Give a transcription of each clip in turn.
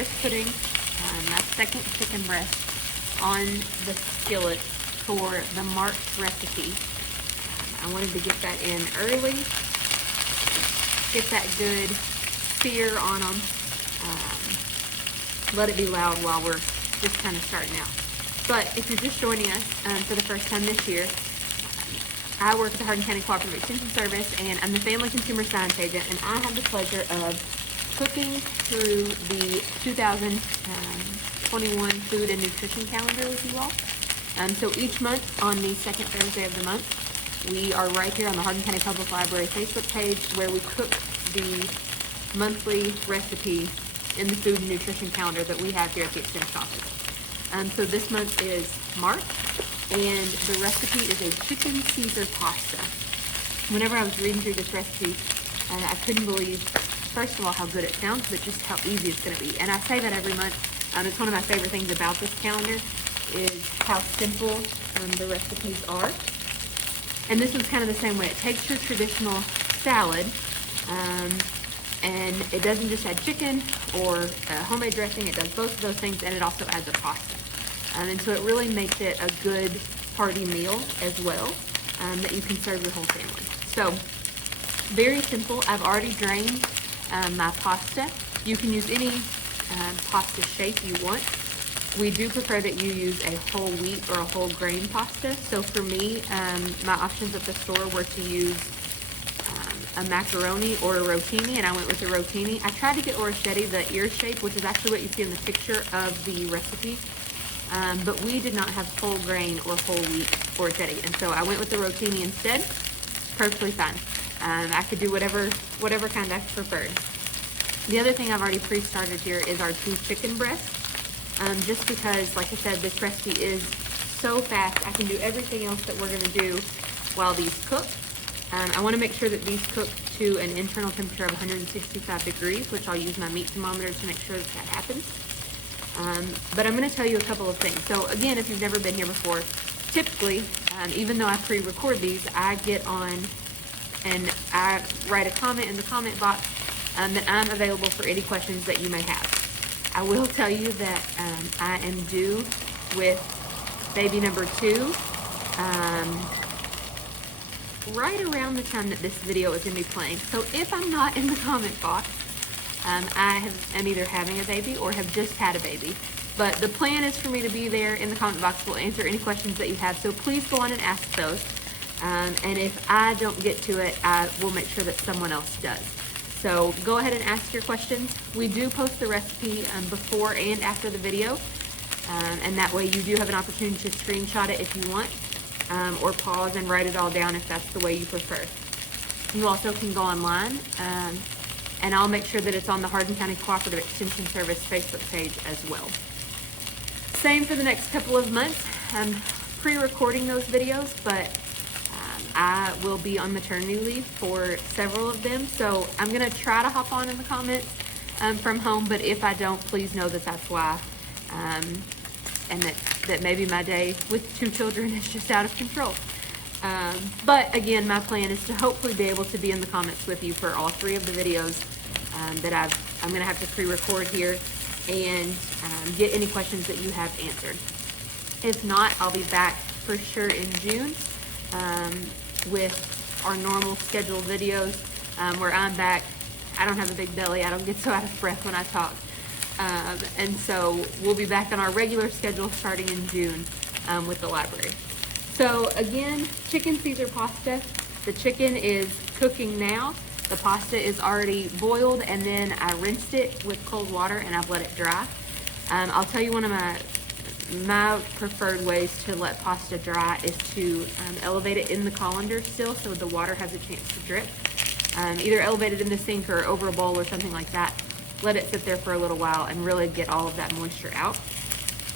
just putting my second chicken breast on the skillet for the March recipe. I wanted to get that in early, get that good sear on them. Let it be loud while we're just kind of starting out. But if you're just joining us for the first time this year, I work at the Hardin County Cooperative Extension Service, and I'm the Family Consumer Science Agent, and I have the pleasure of cooking through the 2021 food and nutrition calendar with you all. So each month on the second Thursday of the month, we are right here on the Hardin County Public Library Facebook page where we cook the monthly recipe in the food and nutrition calendar that we have here at the Extension Office. So this month is March, and the recipe is a chicken Caesar pasta. Whenever I was reading through this recipe, I couldn't believe, first of all, how good it sounds, but just how easy it's going to be. And I say that every month. It's one of my favorite things about this calendar is how simple the recipes are. And this one's kind of the same way. It takes your traditional salad, and it doesn't just add chicken or homemade dressing. It does both of those things, and it also adds a pasta. And so it really makes it a good hearty meal as well that you can serve your whole family. So very simple. I've already drained my pasta. You can use any pasta shape you want. We do prefer that you use a whole wheat or a whole grain pasta. So for me, my options at the store were to use a macaroni or a rotini, and I went with the rotini. I tried to get orecchiette, the ear shape, which is actually what you see in the picture of the recipe. But we did not have whole grain or whole wheat orecchiette, and so I went with the rotini instead. Perfectly fine. I could do whatever kind I preferred. The other thing I've already pre-started here is our 2 chicken breasts. Just because, like I said, this recipe is so fast, I can do everything else that we're going to do while these cook. I want to make sure that these cook to an internal temperature of 165 degrees, which I'll use my meat thermometer to make sure that that happens. But I'm going to tell you a couple of things. So again, if you've never been here before, typically, even though I pre-record these, I get on and I write a comment in the comment box that I'm available for any questions that you may have. I will tell you that I am due with baby number 2 right around the time that this video is going to be playing. So if I'm not in the comment box, I am either having a baby or have just had a baby. But the plan is for me to be there in the comment box. We'll answer any questions that you have. So please go on and ask those. And if I don't get to it, I will make sure that someone else does. So go ahead and ask your questions. We do post the recipe before and after the video. And that way you do have an opportunity to screenshot it if you want, or pause and write it all down if that's the way you prefer. You also can go online, and I'll make sure that it's on the Hardin County Cooperative Extension Service Facebook page as well. Same for the next couple of months. I'm pre-recording those videos, but I will be on maternity leave for several of them, so I'm going to try to hop on in the comments from home, but if I don't, please know that that's why, and that maybe my day with 2 children is just out of control. But again, my plan is to hopefully be able to be in the comments with you for all 3 of the videos that I'm going to have to pre-record here and get any questions that you have answered. If not, I'll be back for sure in June with our normal scheduled videos where I'm back. I don't have a big belly. I don't get so out of breath when I talk. And so we'll be back on our regular schedule starting in June with the library. So again, chicken Caesar pasta. The chicken is cooking now. The pasta is already boiled, and then I rinsed it with cold water and I've let it dry. I'll tell you one of my preferred ways to let pasta dry is to elevate it in the colander still so the water has a chance to drip. Either elevate it in the sink or over a bowl or something like that. Let it sit there for a little while and really get all of that moisture out.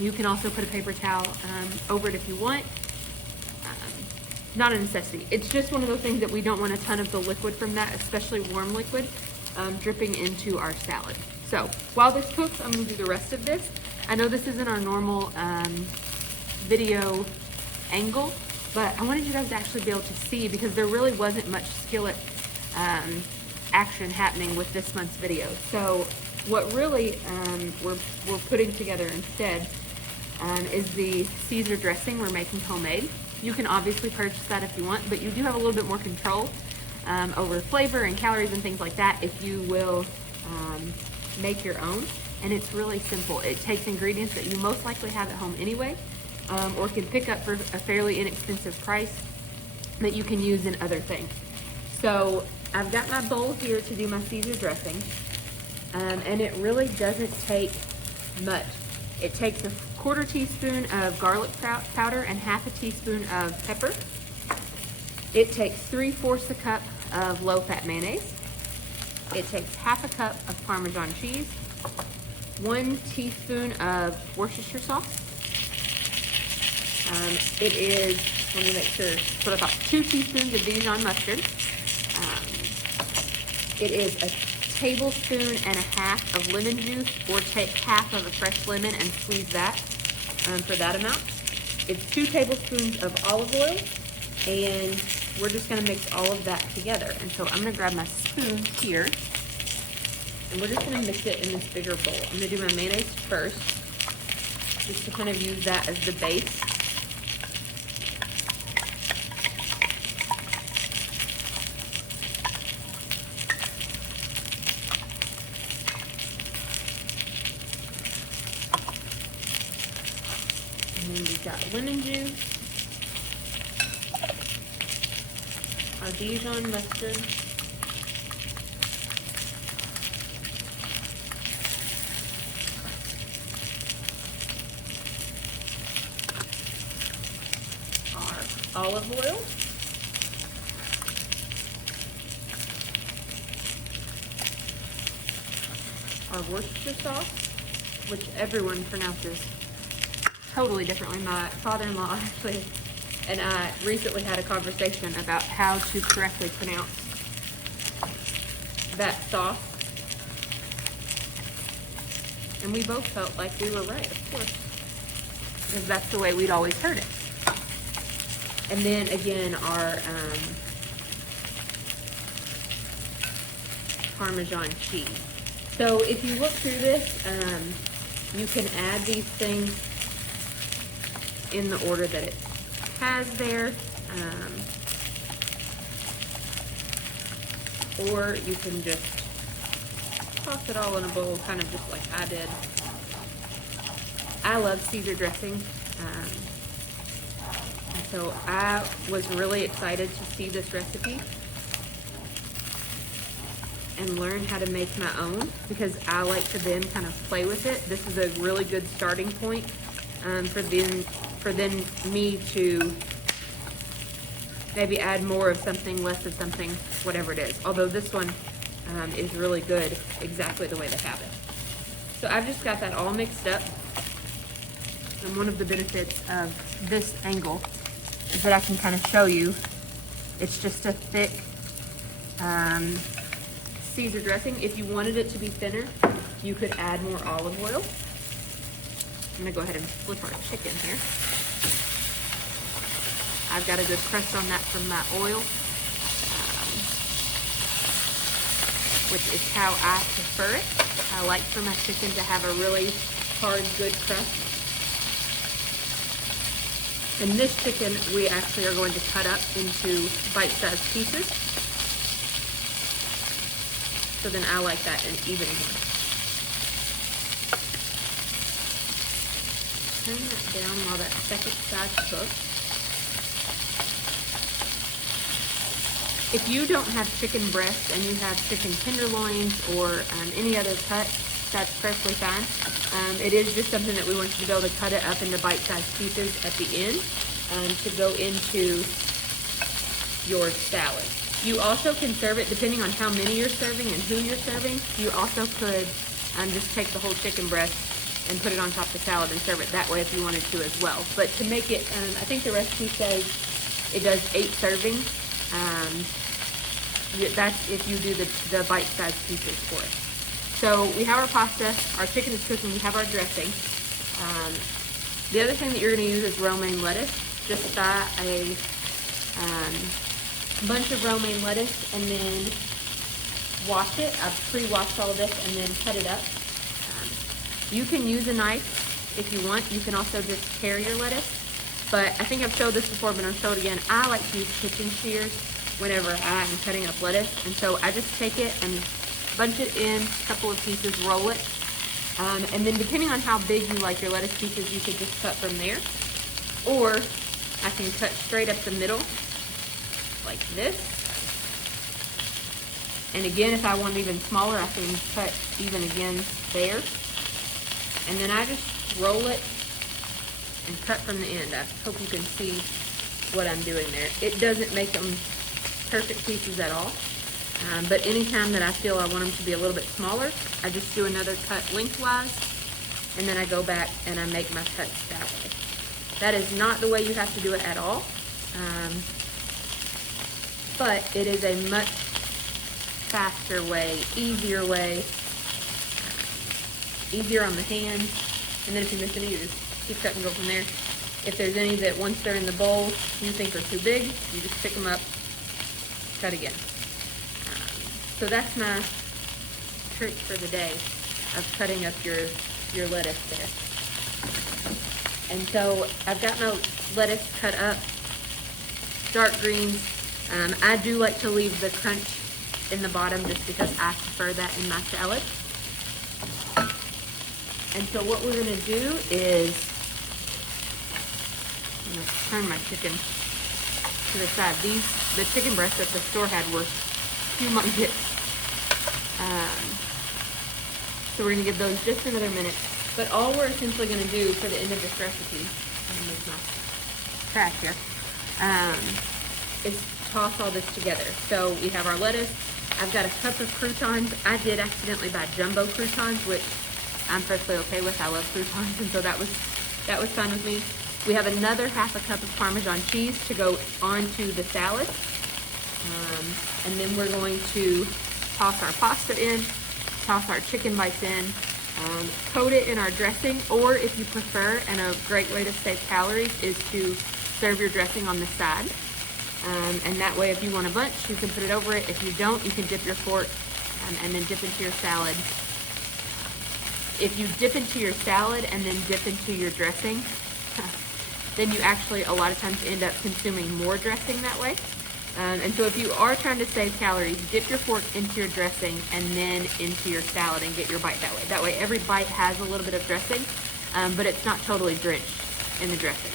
You can also put a paper towel over it if you want. Not a necessity. It's just one of those things that we don't want a ton of the liquid from that, especially warm liquid, dripping into our salad. So while this cooks, I'm going to do the rest of this. I know this isn't our normal video angle, but I wanted you guys to actually be able to see because there really wasn't much skillet action happening with this month's video. So what really we're putting together instead is the Caesar dressing we're making homemade. You can obviously purchase that if you want, but you do have a little bit more control over flavor and calories and things like that if you will make your own. And it's really simple. It takes ingredients that you most likely have at home anyway, or can pick up for a fairly inexpensive price that you can use in other things. So I've got my bowl here to do my Caesar dressing, and it really doesn't take much. It takes a 1/4 teaspoon of garlic powder and 1/2 teaspoon of pepper. It takes 3/4 a cup of low-fat mayonnaise. It takes 1/2 cup of Parmesan cheese, 1 teaspoon of Worcestershire sauce. It is, let me make sure, what I thought, 2 teaspoons of Dijon mustard. It is a 1.5 tablespoons of lemon juice, or take half of a fresh lemon and squeeze that for that amount. It's 2 tablespoons of olive oil, and we're just gonna mix all of that together. And so I'm gonna grab my spoon here, and we're just gonna mix it in this bigger bowl. I'm gonna do my mayonnaise first, just to kind of use that as the base. And then we've got lemon juice, our Dijon mustard, our olive oil, our Worcestershire sauce, which everyone pronounces totally differently. My father-in-law actually and I recently had a conversation about how to correctly pronounce that sauce, and we both felt like we were right, of course, because that's the way we'd always heard it. And then again, our Parmesan cheese. So if you look through this, you can add these things in the order that it has there, or you can just toss it all in a bowl, kind of just like I did. I love Caesar dressing, and so I was really excited to see this recipe and learn how to make my own, because I like to then kind of play with it. This is a really good starting point for then me to maybe add more of something, less of something, whatever it is. Although this one is really good exactly the way they have it. So I've just got that all mixed up. And one of the benefits of this angle is that I can kind of show you. It's just a thick Caesar dressing. If you wanted it to be thinner, you could add more olive oil. I'm gonna go ahead and flip our chicken here. I've got a good crust on that from my oil, which is how I prefer it. I like for my chicken to have a really hard, good crust. And this chicken, we actually are going to cut up into bite-sized pieces. So then I like that and even. Turn that down while that second side cooks. If you don't have chicken breast and you have chicken tenderloins or any other cut, that's perfectly fine. It is just something that we want you to be able to cut it up into bite-sized pieces at the end to go into your salad. You also can serve it, depending on how many you're serving and who you're serving, you also could just take the whole chicken breast and put it on top of the salad and serve it that way if you wanted to as well. But to make it, I think the recipe says it does 8 servings. That's if you do the bite-sized pieces for it. So we have our pasta, our chicken is cooking, we have our dressing. The other thing that you're going to use is romaine lettuce. Just buy a bunch of romaine lettuce, and then wash it. I've pre-washed all of this and then cut it up. You can use a knife if you want. You can also just tear your lettuce. But I think I've showed this before, but I'll show it again. I like to use kitchen shears whenever I am cutting up lettuce. And so I just take it and bunch it in a couple of pieces, roll it. And then depending on how big you like your lettuce pieces, you could just cut from there. Or I can cut straight up the middle like this. And again, if I want even smaller, I can cut even again there. And then I just roll it and cut from the end. I hope you can see what I'm doing there. It doesn't make them perfect pieces at all. But anytime that I feel I want them to be a little bit smaller, I just do another cut lengthwise, and then I go back and I make my cuts that way. That is not the way you have to do it at all. But it is a much faster way, easier way, easier on the hand. And then if you miss any, you just keep cutting and go from there. If there's any that once they're in the bowl you think are too big, you just pick them up, cut again. So that's my trick for the day of cutting up your lettuce there. And so I've got my lettuce cut up, dark greens. I do like to leave the crunch in the bottom just because I prefer that in my salad. And so what we're gonna do is, I'm gonna turn my chicken to the side. The chicken breasts that the store had were humongous. So we're gonna give those just another minute. But all we're essentially gonna do for the end of this recipe, I'm gonna move my trash here, is toss all this together. So we have our lettuce. I've got a cup of croutons. I did accidentally buy jumbo croutons, which I'm perfectly okay with. I love croutons, and so that was fine with me. We have another half a cup of Parmesan cheese to go onto the salad. And then we're going to toss our pasta in, toss our chicken bites in, coat it in our dressing, or if you prefer, and a great way to save calories is to serve your dressing on the side. And that way, if you want a bunch, you can put it over it. If you don't, you can dip your fork and then dip into your salad. If you dip into your salad and then dip into your dressing, then you actually a lot of times end up consuming more dressing that way. And so if you are trying to save calories, dip your fork into your dressing and then into your salad and get your bite that way. That way every bite has a little bit of dressing, but it's not totally drenched in the dressing.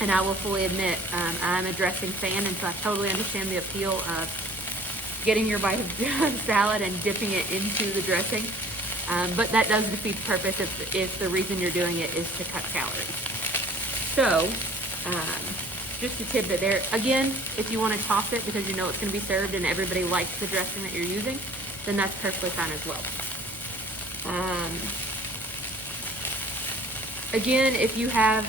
And I will fully admit, I'm a dressing fan, and so I totally understand the appeal of getting your bite of salad and dipping it into the dressing. But that does defeat the purpose if the reason you're doing it is to cut calories. So, just a tidbit there. Again, if you want to toss it because you know it's going to be served and everybody likes the dressing that you're using, then that's perfectly fine as well. Again, if you have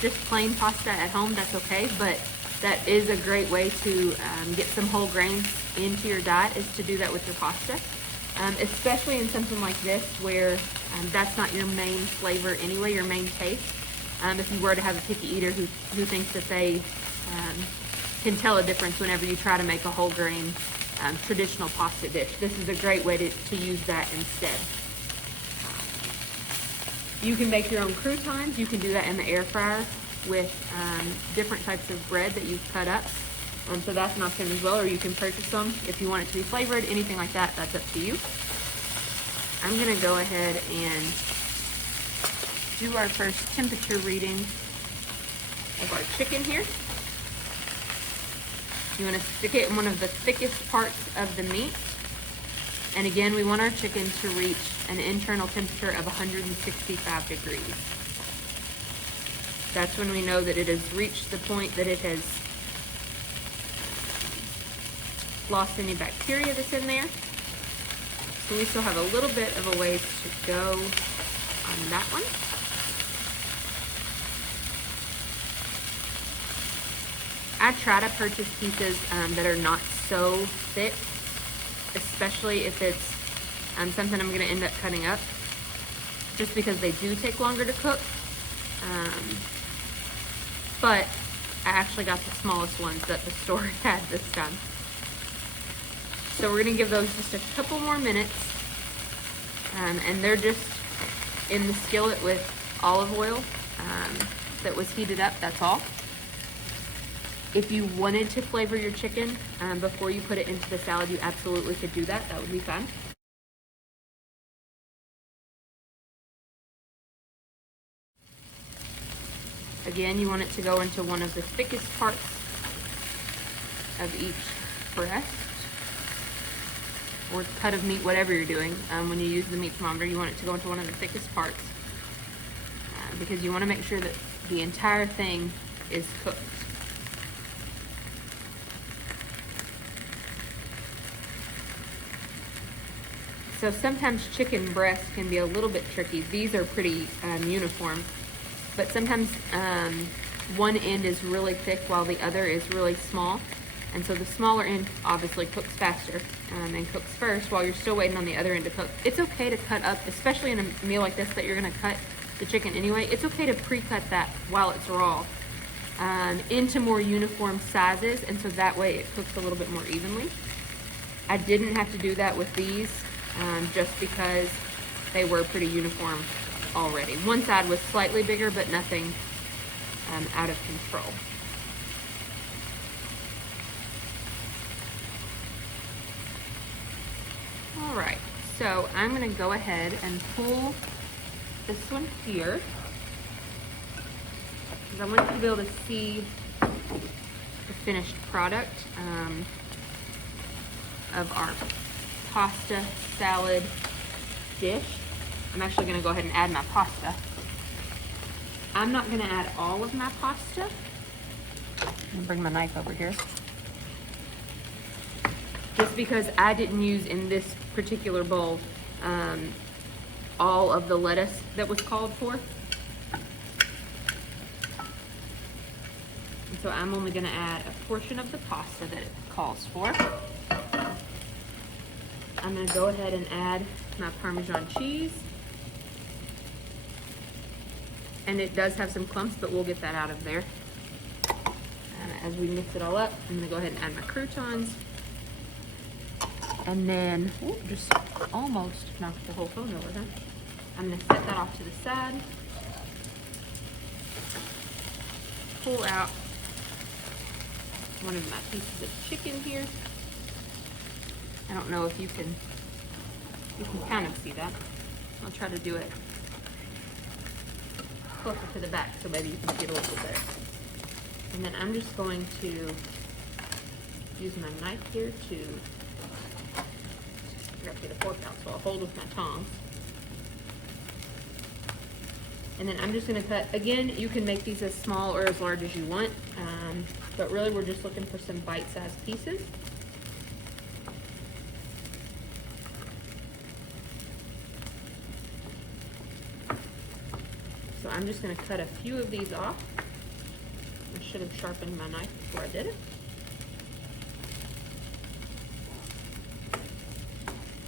just plain pasta at home, that's okay, but that is a great way to get some whole grains into your diet, is to do that with your pasta. Especially in something like this where that's not your main flavor anyway, your main taste. If you were to have a picky eater who thinks that they can tell a difference whenever you try to make a whole grain traditional pasta dish, this is a great way to use that instead. You can make your own croutons. You can do that in the air fryer with different types of bread that you've cut up. So that's an option as well, or you can purchase them if you want it to be flavored, anything like that, that's up to you. I'm gonna go ahead and do our first temperature reading of our chicken here. You wanna stick it in one of the thickest parts of the meat. And again, we want our chicken to reach an internal temperature of 165 degrees. That's when we know that it has reached the point that it has lost any bacteria that's in there. So we still have a little bit of a ways to go on that one. I try to purchase pieces that are not so thick, especially if it's something I'm going to end up cutting up, just because they do take longer to cook. But I actually got the smallest ones that the store had this time. So we're gonna give those just a couple more minutes. And they're just in the skillet with olive oil that was heated up, that's all. If you wanted to flavor your chicken before you put it into the salad, you absolutely could do that. That would be fine. Again, you want it to go into one of the thickest parts of each breast or cut of meat, whatever you're doing. When you use the meat thermometer, you want it to go into one of the thickest parts because you want to make sure that the entire thing is cooked. So sometimes chicken breasts can be a little bit tricky. These are pretty uniform, but sometimes one end is really thick while the other is really small. And so the smaller end obviously cooks faster and cooks first while you're still waiting on the other end to cook. It's okay to cut up, especially in a meal like this that you're gonna cut the chicken anyway. It's okay to pre-cut that while it's raw into more uniform sizes, and so that way it cooks a little bit more evenly. I didn't have to do that with these just because they were pretty uniform already. One side was slightly bigger, but nothing out of control. All right, so I'm gonna go ahead and pull this one here because I want you to be able to see the finished product of our pasta salad dish. I'm actually gonna go ahead and add my pasta. I'm not gonna add all of my pasta. I'm gonna bring my knife over here. Just because I didn't use in this particular bowl all of the lettuce that was called for. And so I'm only gonna add a portion of the pasta that it calls for. I'm gonna go ahead and add my Parmesan cheese. And it does have some clumps, but we'll get that out of there. As we mix it all up, I'm gonna go ahead and add my croutons. And then, just almost knocked the whole phone over, huh? I'm gonna set that off to the side. Pull out one of my pieces of chicken here. I don't know if you can kind of see that. I'll try to do it closer to the back so maybe you can see it a little bit better. And then I'm just going to use my knife here to get the fork out, so I'll hold with my tongs. And then I'm just gonna cut, again, you can make these as small or as large as you want, but really we're just looking for some bite-sized pieces. So I'm just gonna cut a few of these off. I should have sharpened my knife before I did it.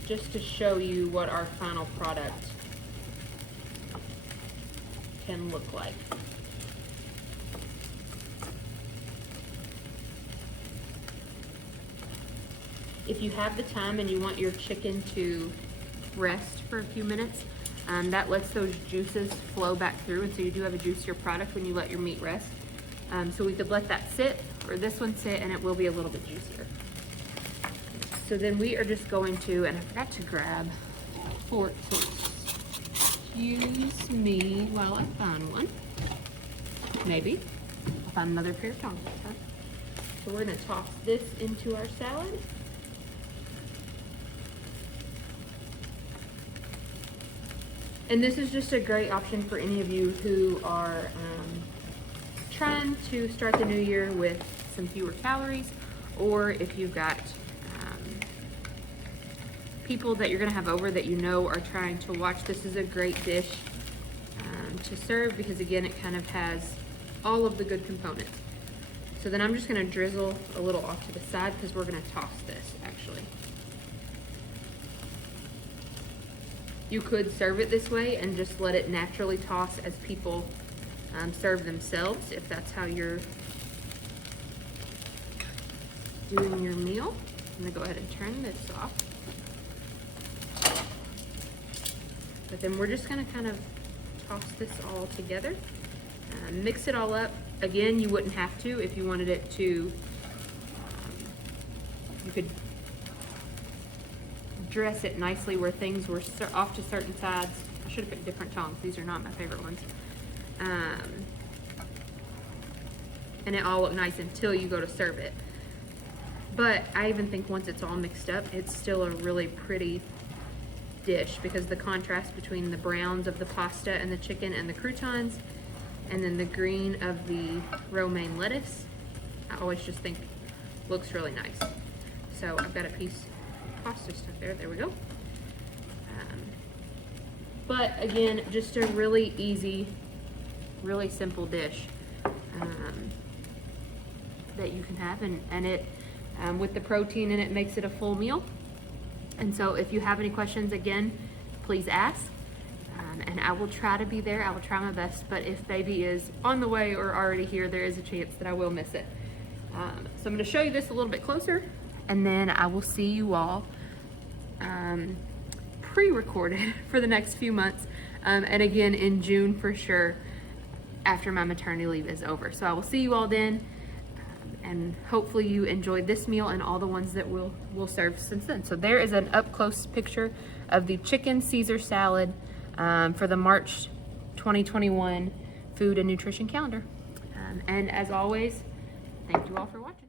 Just to show you what our final product can look like. If you have the time and you want your chicken to rest for a few minutes, that lets those juices flow back through, and so you do have a juicier product when you let your meat rest. So we could let that sit, or this one sit, and it will be a little bit juicier. So then we are just going to, and I forgot to grab a fork, so excuse me while I find one. Maybe. I'll find another pair of tongs. Okay? So we're gonna toss this into our salad. And this is just a great option for any of you who are trying to start the new year with some fewer calories, or if you've got people that you're gonna have over that you know are trying to watch. This is a great dish to serve because again, it kind of has all of the good components. So then I'm just gonna drizzle a little off to the side because we're gonna toss this actually. You could serve it this way and just let it naturally toss as people serve themselves, if that's how you're doing your meal. I'm gonna go ahead and turn this off. But then we're just gonna kind of toss this all together, mix it all up. Again, you wouldn't have to if you wanted it to, you could dress it nicely where things were off to certain sides. I should have picked different tongs. These are not my favorite ones. And it all looked nice until you go to serve it. But I even think once it's all mixed up, it's still a really pretty dish because the contrast between the browns of the pasta and the chicken and the croutons, and then the green of the romaine lettuce, I always just think looks really nice. So I've got a piece of pasta stuff there. There we go. But again, just a really easy, really simple dish that you can have, and it with the protein in it makes it a full meal. And so if you have any questions, again, please ask, and I will try to be there. I will try my best, but if baby is on the way or already here, there is a chance that I will miss it. So I'm going to show you this a little bit closer, and then I will see you all pre-recorded for the next few months, and again in June for sure after my maternity leave is over. So I will see you all then, and hopefully you enjoyed this meal and all the ones that we'll serve since then. So there is an up-close picture of the chicken Caesar salad for the March 2021 food and nutrition calendar. And as always, thank you all for watching.